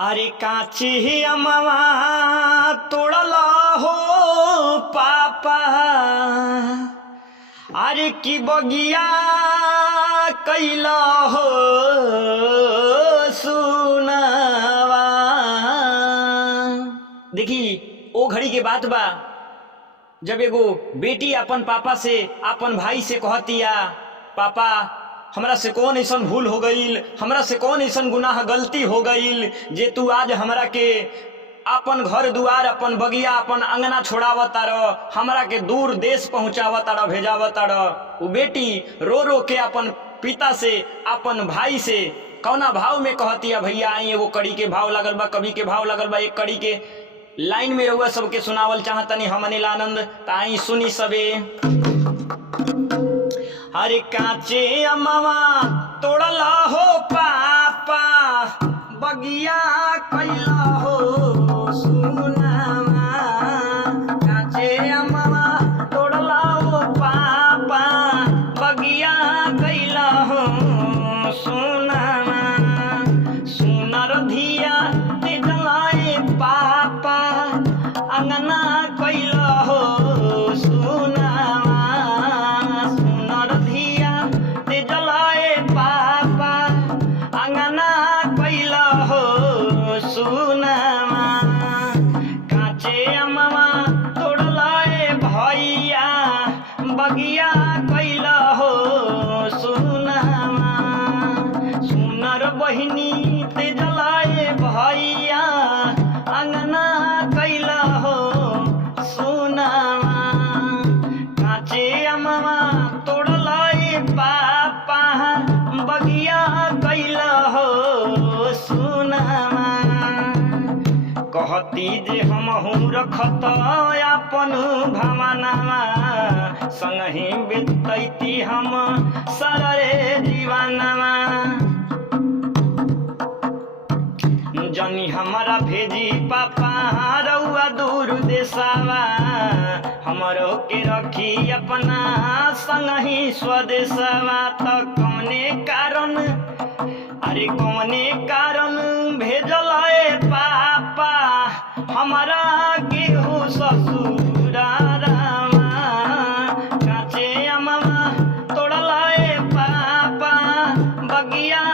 अरे काची अमवा तोड़ला हो पापा, अरे की बगिया कैला हो सुनावा। देखी ओ घड़ी के बात बा जब एगो बेटी अपन पापा से अपन भाई से कहतिया, पापा हमरा से कौन ऐसन भूल हो गईल, हमरा से कौन ऐसन गुनाह गलती हो गईल जे तू आज हमरा के अपन घर दुआर अपन बगिया अपन अंगना छोड़ावत तारो, हमरा के दूर देश पहुँचावत तारो भेजावत तारो। वो बेटी रो रो के अपन पिता से अपन भाई से कौना भाव में कहतिया, भैया आई एगो कड़ी के भाव लगल बा, कवि के भाव लगल बा, एक कड़ी के लाइन में रहुआ सबके सुनावल चाहतनी हम अनिल आनंद, ताई सुनी सबे। अरे काचे अमवा तोड़ला हो पापा, बगिया कैला हो सुनावा। काचे अमवा तोड़ला हो पापा, बगिया कैला हो सुनावा। सुनर धिया ते जलाए पापा, अंगना कैला हो सुनावा। सुनर धिया ते जलाए पापा, अंगना कैला हो सुनावा। काचे अमवा तोड़लाए भैया, बगिया कैला हो सुनावा। सुनर बहिनी ते जलाए भैया, अंगना कैला हो सुनावा। काचे अमवा तोड़लाए पापा, बगिया कैला हो सुनावा। कहती जे हमहू रखत अपन भवनवा, संगही बितैती हम सररे जीवनवा। जनी हमारा भेजी पापा रउआ दूर देशवा, हमरो के रखी अपना संगही स्वदेशवा। तो कौने कारण, अरे कौने कारण भेजलाए पापा, हमारा गेहूँ ससुरारावा। काचे अमवा तोड़लाए पापा, बगिया